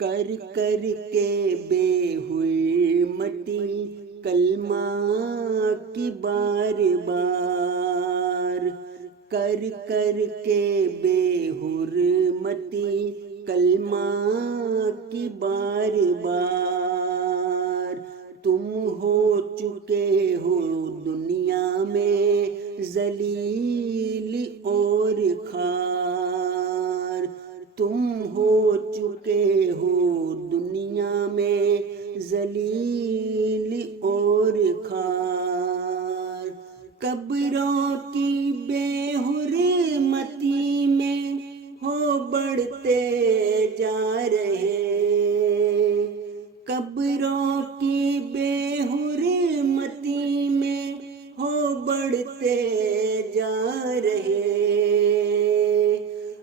کر کر کے بے ہوئی مٹی کلمہ کی بار بار، کر کر کے بے حرمتی کلمہ کی بار بار، تم ہو چکے ہو دنیا میں ذلیل اور خوار، تم ہو چکے ہو دنیا میں ذلیل اور خوار، قبروں کی بے حرمتی میں ہو بڑھتے جا رہے، قبروں کی بے حرمتی میں ہو بڑھتے جا رہے،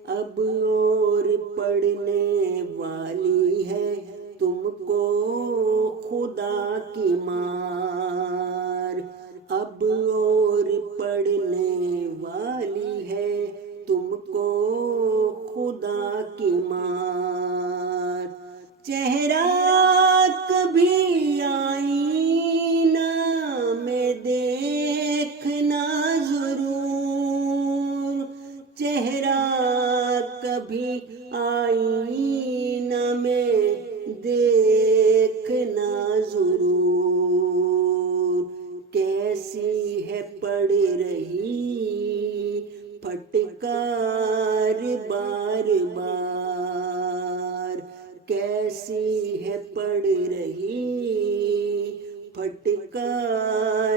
اب اور پڑنے والی ہے تم کو خدا کی مار، اب اور پڑنے والی ہے تم کو خدا کی مار، چہرہ کبھی آئینہ میں دیکھنا ضرور، چہرہ کبھی آئینہ میں دیکھنا ضرور، کیسی ہے پڑ رہی پھٹکار بار بار، کیسی ہے پڑ رہی پھٹکار